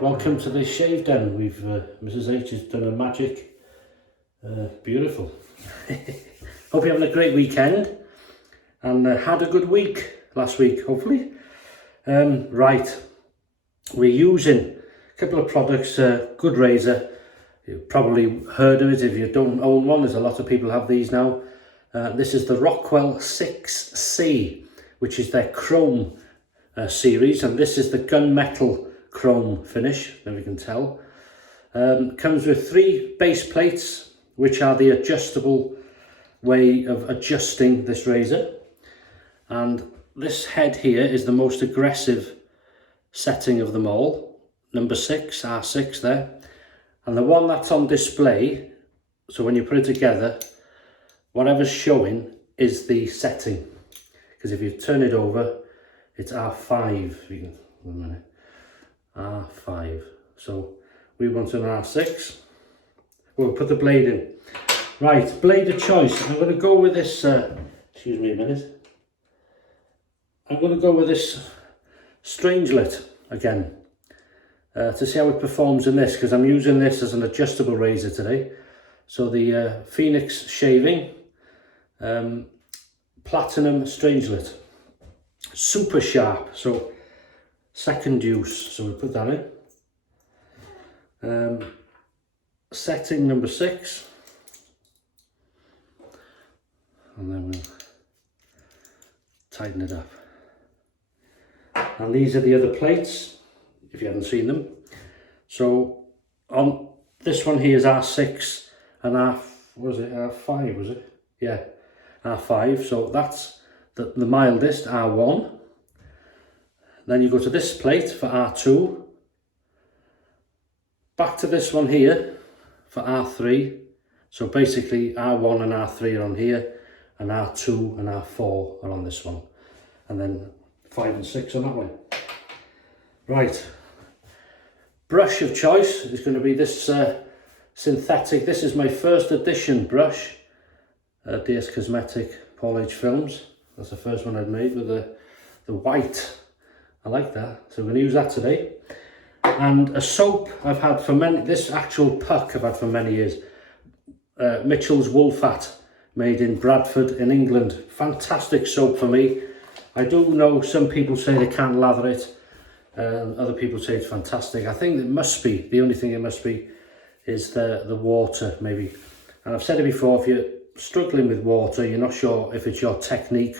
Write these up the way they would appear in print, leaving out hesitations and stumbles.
Right, welcome to this shave den. We've Mrs H has done a magic. Beautiful. Hope you're having a great weekend and had a good week last week, hopefully. Right, we're using a couple of products. Good razor. You've probably heard of it if you don't own one. There's a lot of people have these now. This is the Rockwell 6C, which is their chrome series, and this is the gunmetal chrome finish, there we can tell. Comes with 3 base plates, which are the adjustable way of adjusting this razor. And this head here is the most aggressive setting of them all, number 6, R6 there. And the one that's on display, so when you put it together, whatever's showing is the setting. Because if you turn it over, it's R5. You can, wait a minute. R5. So we want an R6. We'll put the blade in. Right, blade of choice. I'm going to go with this. Excuse me a minute. I'm going to go with this Strangelet again to see how it performs in this, because I'm using this as an adjustable razor today. So the Phoenix Shaving Platinum Strangelet, super sharp. So second use, so we put that in. Setting number 6, and then we'll tighten it up. And these are the other plates, if you haven't seen them. So on this one here is R6 and R5, was it? Yeah, R5. So that's the mildest, R1. Then you go to this plate for R2, back to this one here for R3. So basically R1 and R3 are on here, and R2 and R4 are on this one, and then 5 and 6 on that one. Right, brush of choice is going to be this synthetic. This is my first edition brush, DSCosmetic PaulHFilms. That's the first one I've made with the white. I like that, so we're going to use that today. And a soap I've had for many, this actual puck I've had for many years, Mitchell's sWoolFat, made in Bradford in England. Fantastic soap for me. I do know some people say they can't lather it, other people say it's fantastic. I think it must be, the only thing it must be is the water maybe. And I've said it before, if you're struggling with water, you're not sure if it's your technique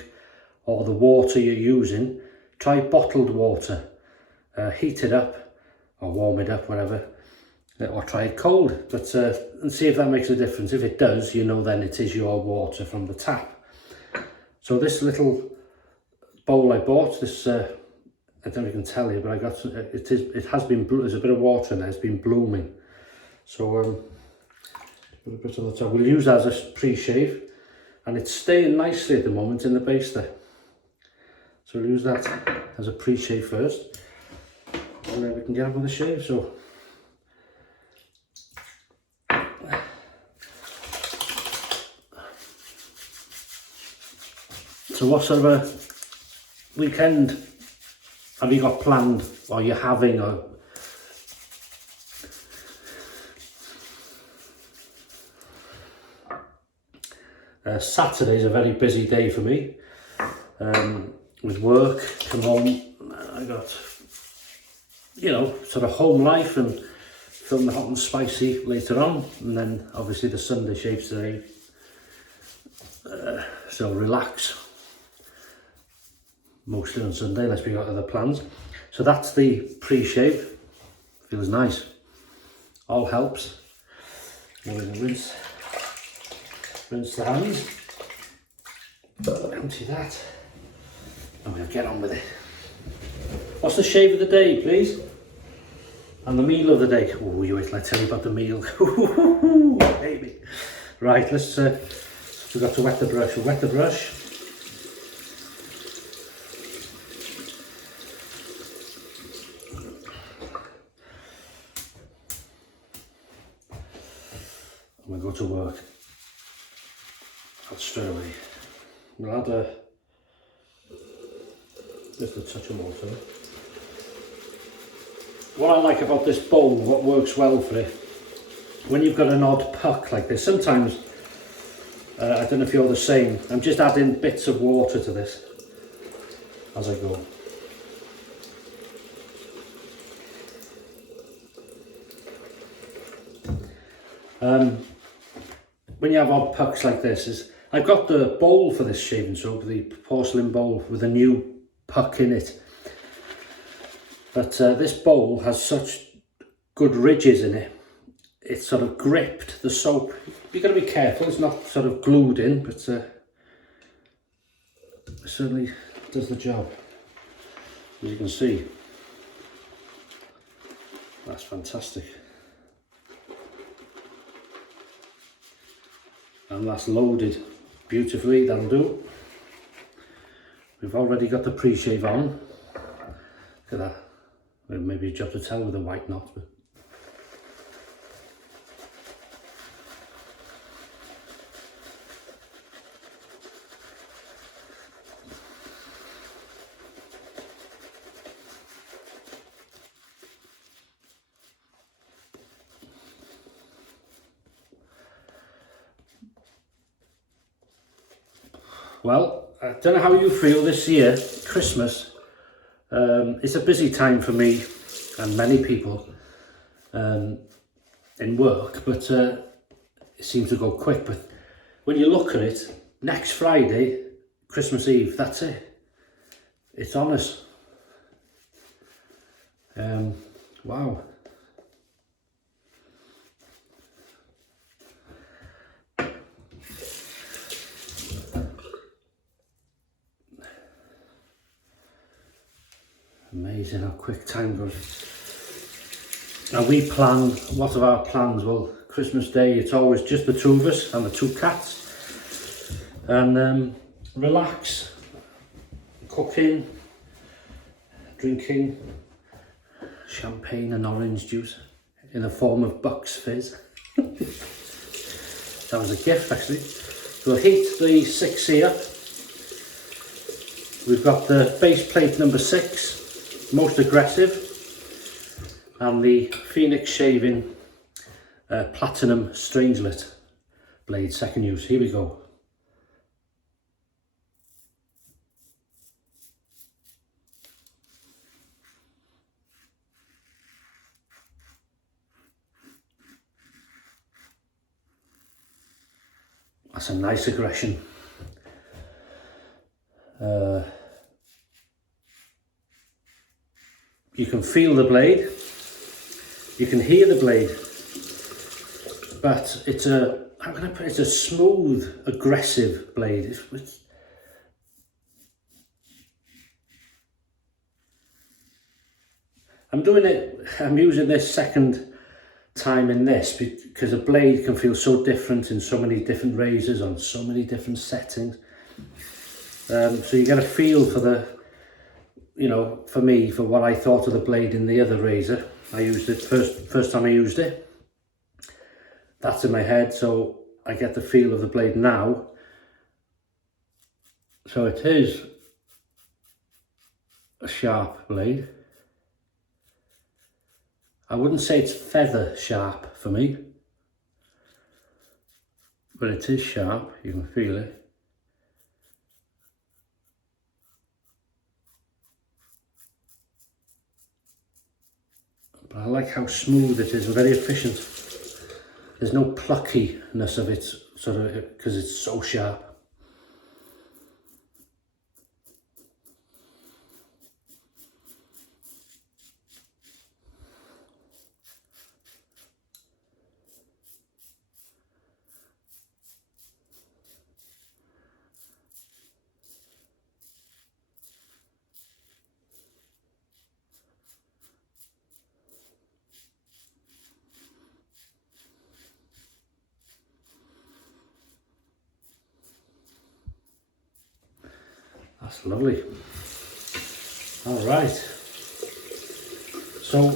or the water you're using, try bottled water. Heat it up or warm it up, whatever, or try it cold, but and see if that makes a difference. If it does, you know then it is your water from the tap. So this little bowl I bought, this I don't know if you can tell you, but I got it has been, there's a bit of water in there, it's been blooming. So put a bit on the top. We'll use that as a pre-shave, and it's staying nicely at the moment in the base there. So we'll use that as a pre-shave first, and then we can get on with the shave. So what sort of a weekend have you got planned, or you're having, or Saturday's a very busy day for me, with work. Come home, I got, you know, sort of home life, and film the hot and spicy later on, and then obviously the Sunday shaves today, so relax mostly on Sunday unless we got other plans. So that's the pre-shave. Feels nice, all helps. Now we're going to rinse the hands, empty that, and we'll get on with it. What's the shave of the day, please? And the meal of the day. Oh, you wait till I tell you about the meal. Baby. Right, let's, we've got to wet the brush. We'll wet the brush. And we'll go to work. That's straight away. We'll add just a touch of water. what I like about this bowl, what works well for it, when you've got an odd puck like this, sometimes, I don't know if you're the same, I'm just adding bits of water to this as I go. When you have odd pucks like this, I've got the bowl for this shaving soap, the porcelain bowl with a new puck in it. But this bowl has such good ridges in it. It's sort of gripped the soap. You've got to be careful, it's not sort of glued in, but it certainly does the job. As you can see, that's fantastic. And that's loaded beautifully, that'll do. We've already got the pre-shave on. Look at that. Well, maybe a job to tell with a white knot, but well, I don't know how you feel this year, Christmas. It's a busy time for me and many people in work, but it seems to go quick. But when you look at it, next Friday, Christmas Eve, that's it. It's on us. Wow. Amazing how quick time goes. Now we plan, what of our plans? Well, Christmas Day, it's always just the two of us and the two cats. And relax, cooking, drinking champagne and orange juice in the form of Bucks Fizz. That was a gift actually. We'll heat the 6C up. We've got the base plate number 6. Most aggressive, and the Phoenix Shaving Platinum Strangelet blade, second use. Here we go. That's a nice aggression. You can feel the blade, you can hear the blade, but it's a, how can I put it, it's a smooth, aggressive blade. I'm using this second time in this because a blade can feel so different in so many different razors on so many different settings. So you get a feel for the, you know, for me, for what I thought of the blade in the other razor. I used it first time I used it. That's in my head, so I get the feel of the blade now. So it is a sharp blade. I wouldn't say it's feather sharp for me, but it is sharp, you can feel it. But I like how smooth it is and very efficient. There's no pluckiness of it, sort of, because it's so sharp. That's lovely. All right. So,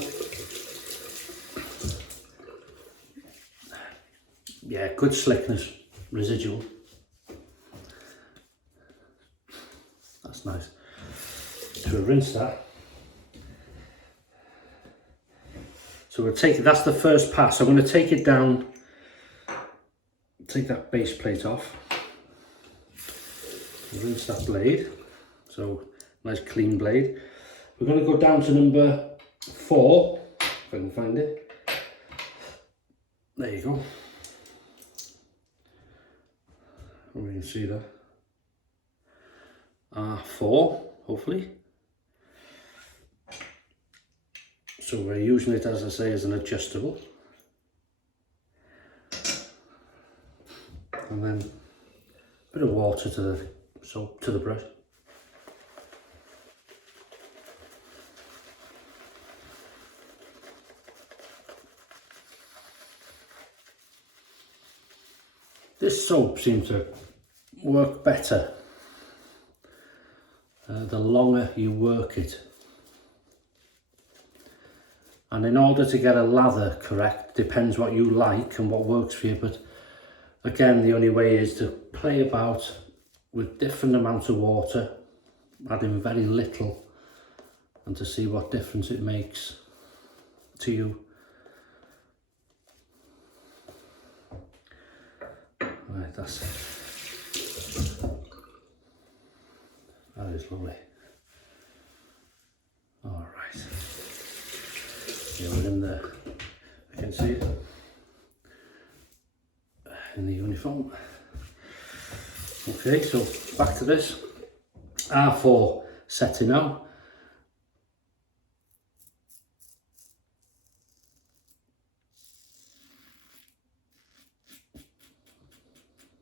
yeah, good slickness, residual. That's nice. So we'll rinse that. So we'll take it, that's the first pass. I'm going to take it down, take that base plate off, rinse that blade, so nice clean blade. We're going to go down to number 4, if I can find it. There you go. We can see that. R4, hopefully. So we're using it, as I say, as an adjustable. And then a bit of water to the soap, to the brush. This soap seems to work better the longer you work it. And in order to get a lather correct, depends what you like and what works for you, but again, the only way is to play about with different amounts of water, adding very little, and to see what difference it makes to you. Right, that is lovely. All right. Yeah, we're in there. I can see it in the uniform. Okay, so back to this. R4 setting now.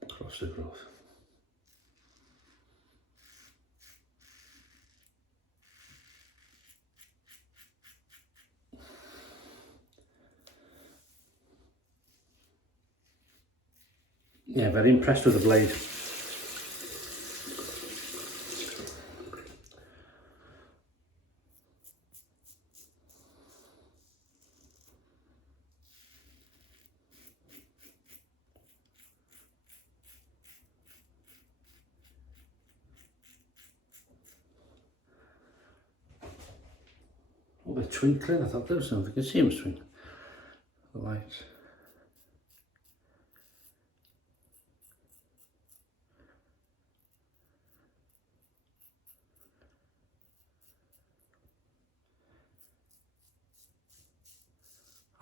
Across the growth. Yeah, very impressed with the blade. Oh, they're twinkling. I thought there was something. I can see them twinkling. The lights.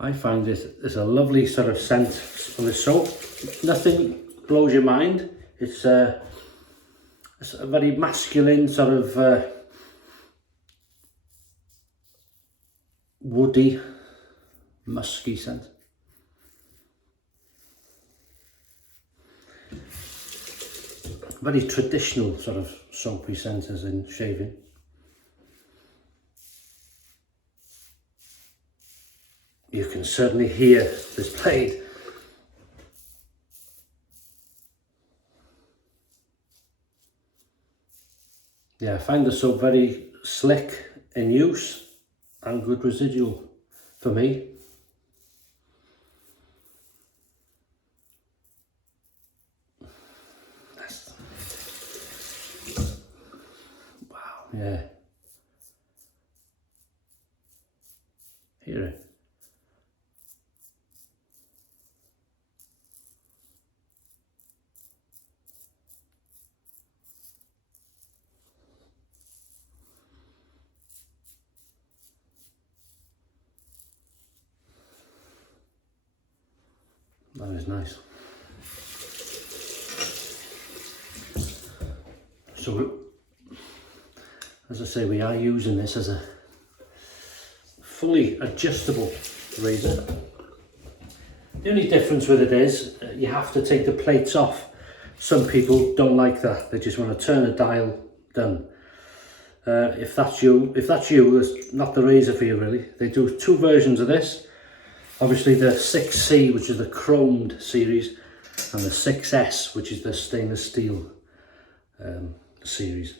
I find it's a lovely sort of scent on the soap. Nothing blows your mind. It's a very masculine sort of woody, musky scent. Very traditional sort of soapy scent as in shaving. You can certainly hear this blade. Yeah, I find the soap very slick in use and good residual for me. Wow, yeah. Hear it. That is nice. So, as I say, we are using this as a fully adjustable razor. The only difference with it is you have to take the plates off. Some people don't like that. They just want to turn a dial, done. If that's you, it's not the razor for you really. They do 2 versions of this. Obviously the 6C, which is the chromed series, and the 6S, which is the stainless steel series.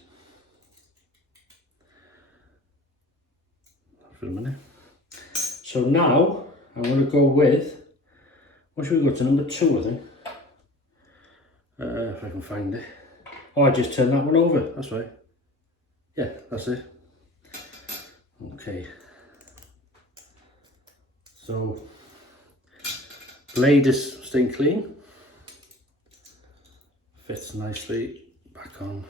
For a minute. So now I'm going to go with, what should we go to, number 2 I think. If I can find it. Oh, I just turned that one over, that's right. Yeah, that's it. Okay. So blade is staying clean, fits nicely back on.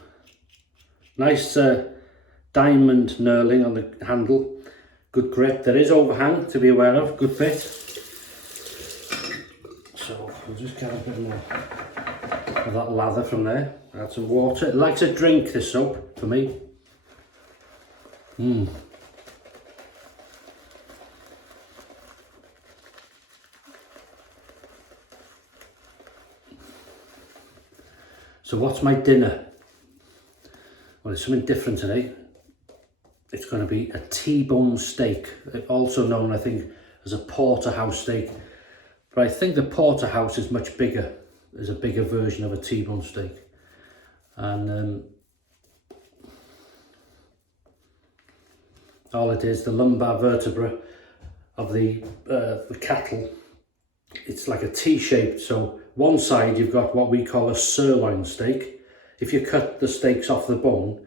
Nice diamond knurling on the handle, good grip. There is overhang to be aware of, good fit. So we'll just get a bit more of that lather from there. Add some water. It likes a drink, this soap, for me. So what's my dinner? Well, it's something different today. It's going to be a T-bone steak, also known, I think, as a porterhouse steak. But I think the porterhouse is much bigger. There's a bigger version of a T-bone steak. And all it is, the lumbar vertebra of the cattle, it's like a T-shaped. So one side you've got what we call a sirloin steak. If you cut the steaks off the bone,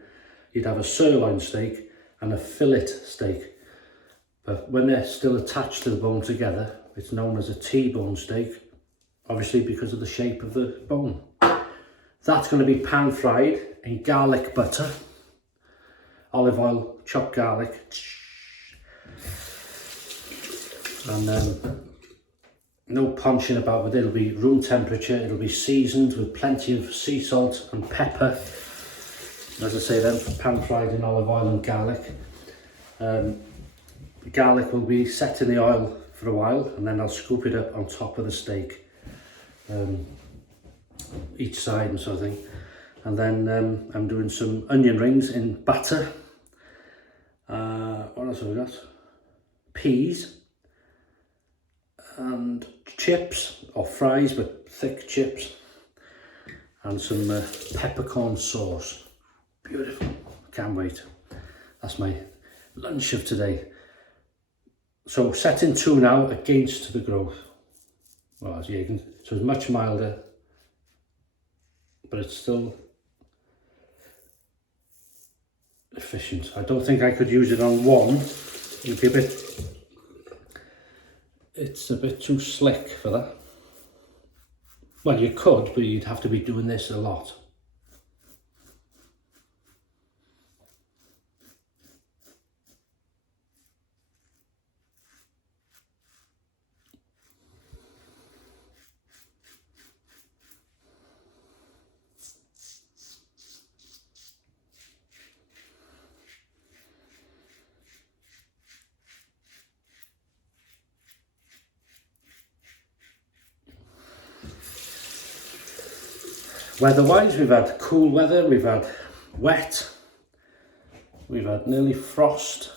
you'd have a sirloin steak and a fillet steak. But when they're still attached to the bone together, it's known as a T-bone steak, obviously because of the shape of the bone. That's going to be pan fried in garlic butter, olive oil, chopped garlic, and no punching about with it. It'll be room temperature, it'll be seasoned with plenty of sea salt and pepper. As I say then, pan fried in olive oil and garlic. The garlic will be set in the oil for a while, and then I'll scoop it up on top of the steak, each side and sort of thing. And then I'm doing some onion rings in batter. What else have we got? Peas and chips, or fries but thick chips, and some peppercorn sauce. Beautiful, can't wait. That's my lunch of today. So setting 2 now, against the growth. Well, as you can, so it's much milder, but it's still efficient. I don't think I could use it on 1. It'd be a bit, it's a bit too slick for that. Well, you could, but you'd have to be doing this a lot. Weather-wise, we've had cool weather, we've had wet, we've had nearly frost.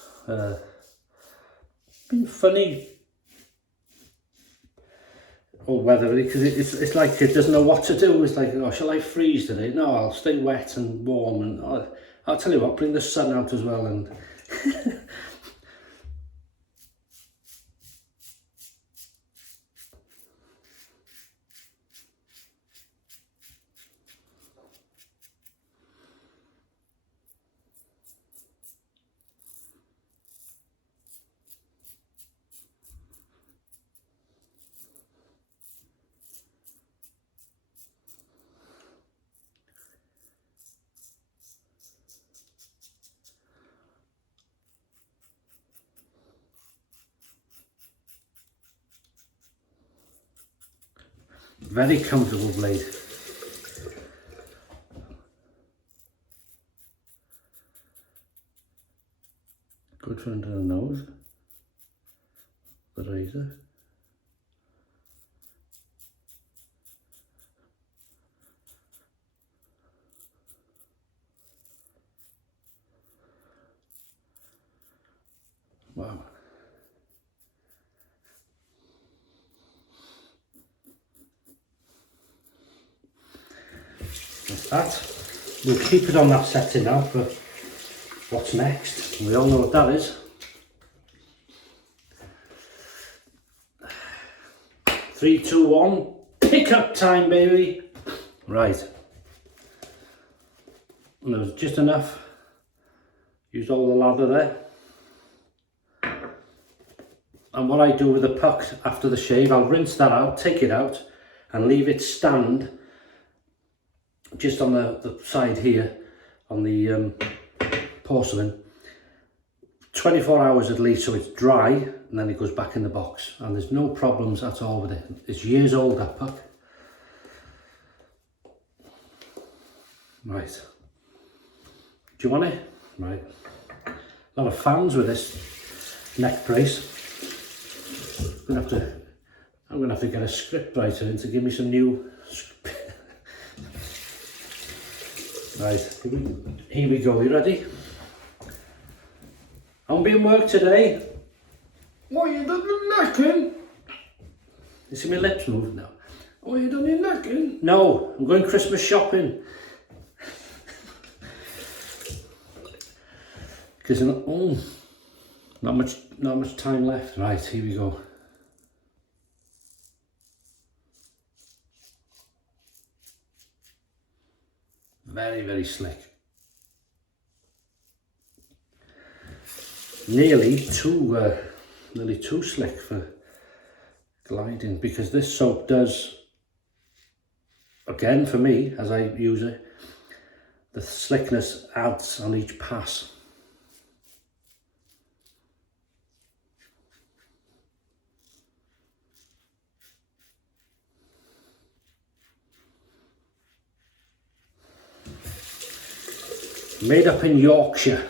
Been funny old weather, really, because it's like it doesn't know what to do. It's like, oh, shall I freeze today? No, I'll stay wet and warm, and I'll tell you what, bring the sun out as well. And very comfortable blade. Good for under the nose, the razor. Wow. That's that. We'll keep it on that setting now for what's next. We all know what that is. 3, 2, 1, pick up time, baby. Right. And there was just enough. Used all the lather there. And what I do with the puck after the shave, I'll rinse that out, take it out and leave it stand just on the side here on the porcelain 24 hours at least, so it's dry, and then it goes back in the box, and there's no problems at all with it. It's years old, that puck. Right, do you want it? Right, a lot of fans with this neck brace. I'm gonna have to get a script writer in to give me some new right, here we go. You ready? I'm being worked today. What, you done your necking? You see my lips move now? Oh, you done your necking? No, I'm going Christmas shopping. Because not much time left. Right, here we go. Very, very slick. Nearly too slick for gliding, because this soap does, again for me as I use it, the slickness adds on each pass. Made up in Yorkshire.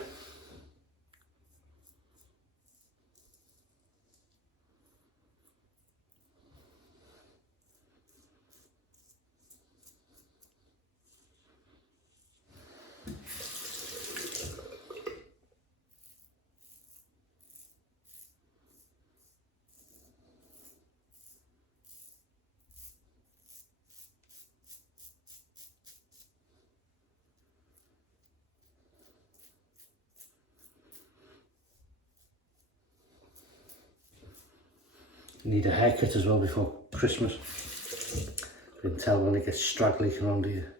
Need a haircut as well before Christmas. You can tell when it gets straggly around here.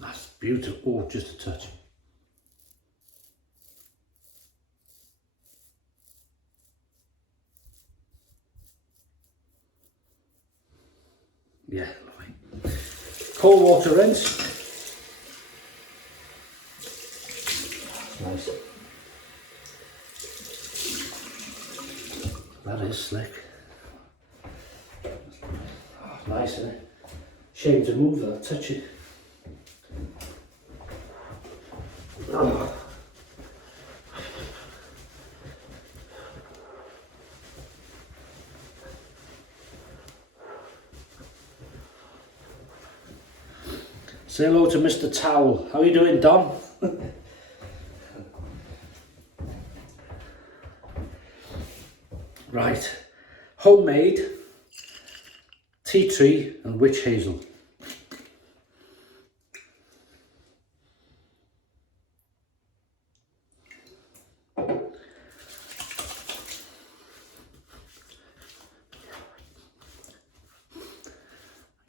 That's beautiful. Oh, just a touch. Yeah, lovely. Cold water rinse. Nice. That is slick. Oh, nice, isn't it? Shame to move that, touch it. Oh. Say hello to Mr. Towel. How are you doing, Don? Right, homemade tea tree and witch hazel.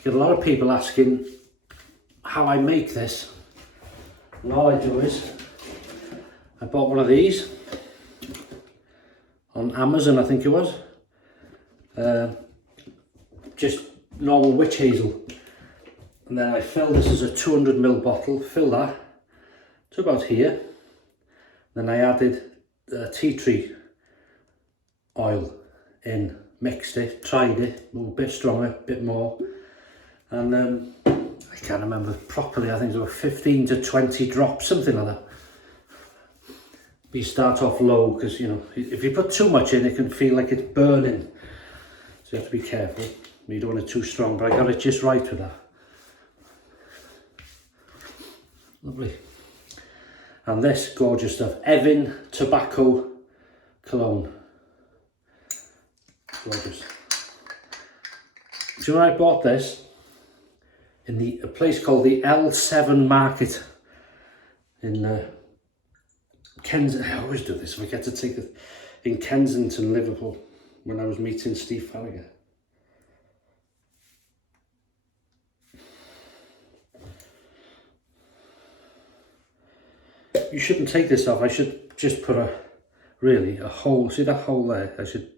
Get a lot of people asking how I make this, and all I do is I bought one of these on Amazon, I think it was, just normal witch hazel, and then I fill this as a 200ml bottle, fill that to about here, then I added tea tree oil in, mixed it, tried it, a bit stronger, a bit more, and I can't remember properly, I think it was 15 to 20 drops, something like that. But you start off low, because you know, if you put too much in, it can feel like it's burning, so you have to be careful. You don't want it too strong, but I got it just right with that. Lovely. And this gorgeous stuff, Evin Tobacco Cologne. Gorgeous. Do you know I bought this in a place called the L7 Market in Kensington. I always do this, I forget to take it, in Kensington, Liverpool, when I was meeting Steve Farragher. You shouldn't take this off. I should just put a hole. See that hole there? I should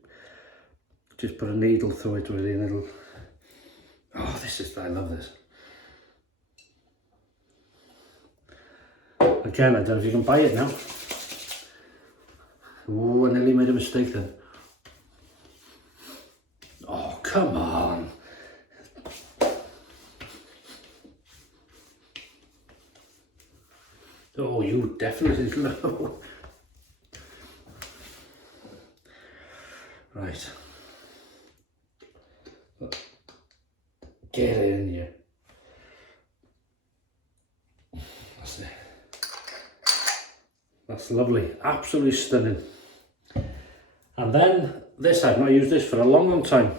just put a needle through it really, and it'll. Oh, I love this. Again, I don't know if you can buy it now. Oh, I nearly made a mistake then. Oh, come on. Oh, you definitely know. Right. Get in here. That's it. That's lovely. Absolutely stunning. And then this, I've not used this for a long, long time.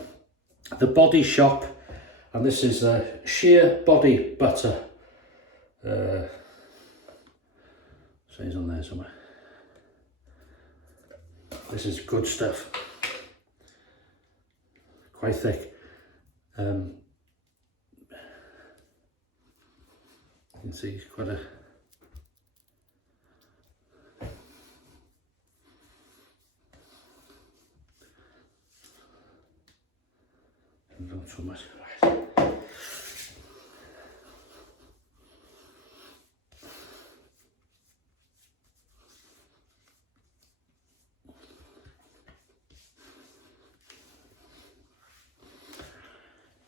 The Body Shop. And this is sheer body butter. Says on there somewhere. This is good stuff. Quite thick. You can see it's quite a. Not so much. Right.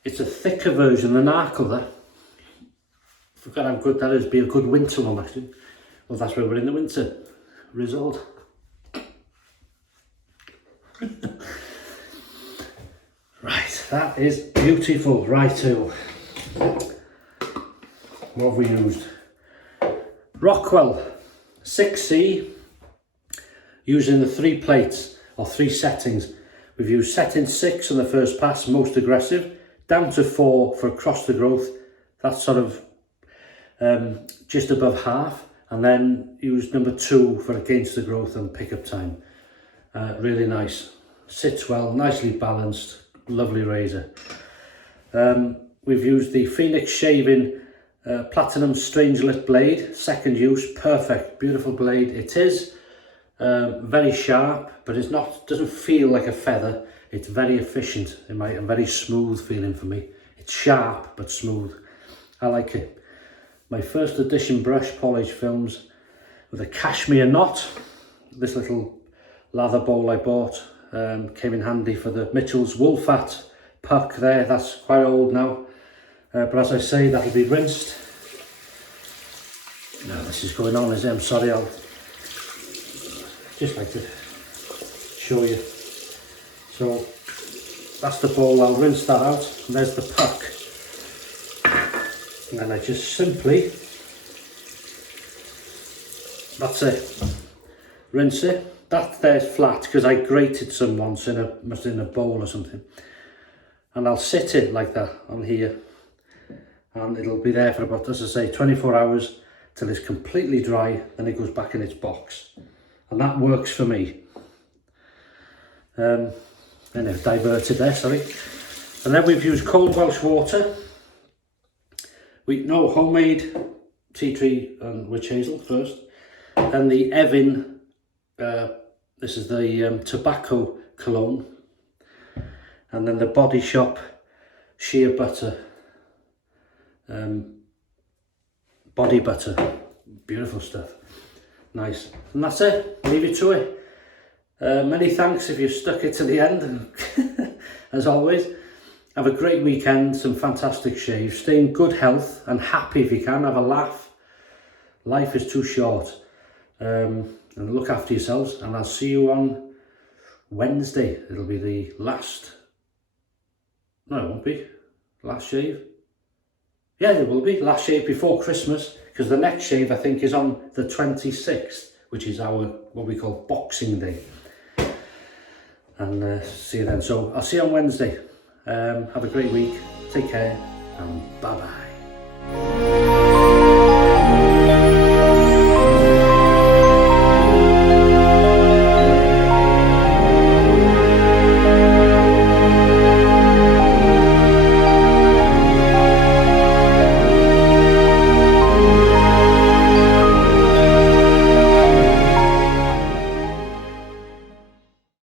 It's a thicker version than our colour. Forgot how good that is. Be a good winter one actually. Well, that's where we're in the winter. Result. Right, that is beautiful. Righto. What have we used? Rockwell 6C, using the 3 plates or 3 settings. We've used setting 6 on the first pass, most aggressive, down to 4 for across the growth. That's sort of just above half, and then used number 2 for against the growth and pickup time. Really nice. Sits well, nicely balanced, lovely razor. We've used the Phoenix Shaving Platinum Strangelet blade, second use, perfect, beautiful blade. It is very sharp, but it's not, doesn't feel like a feather. It's very efficient, and very smooth feeling for me. It's sharp but smooth. I like it. My first edition brush, PaulHFilms, with a cashmere knot. This little lather bowl I bought came in handy for the Mitchell's sWoolFat puck there. That's quite old now, but as I say, that'll be rinsed. No, this is going on, is it? I'm sorry, I'll just like to show you. So that's the bowl. I'll rinse that out, and there's the puck. And then I just simply, that's it, rinse it. That there's flat because I grated some once in a bowl or something, and I'll sit it like that on here, and it'll be there for about, as I say, 24 hours till it's completely dry. Then it goes back in its box, and that works for me. Then I've diverted there, sorry. And then we've used cold Welsh water. Homemade tea tree and witch hazel first, then the Evin, this is the tobacco cologne, and then the Body Shop sheer butter, body butter, beautiful stuff, nice. And that's it, leave it to it. Many thanks if you stuck it to the end, as always. Have a great weekend, some fantastic shaves, stay in good health and happy if you can, have a laugh. Life is too short. And look after yourselves, and I'll see you on Wednesday. It'll be the last, no it won't be, last shave. Yeah, it will be, last shave before Christmas, because the next shave I think is on the 26th, which is our, what we call Boxing Day. and see you then. So I'll see you on Wednesday. Have a great week, take care, and bye bye.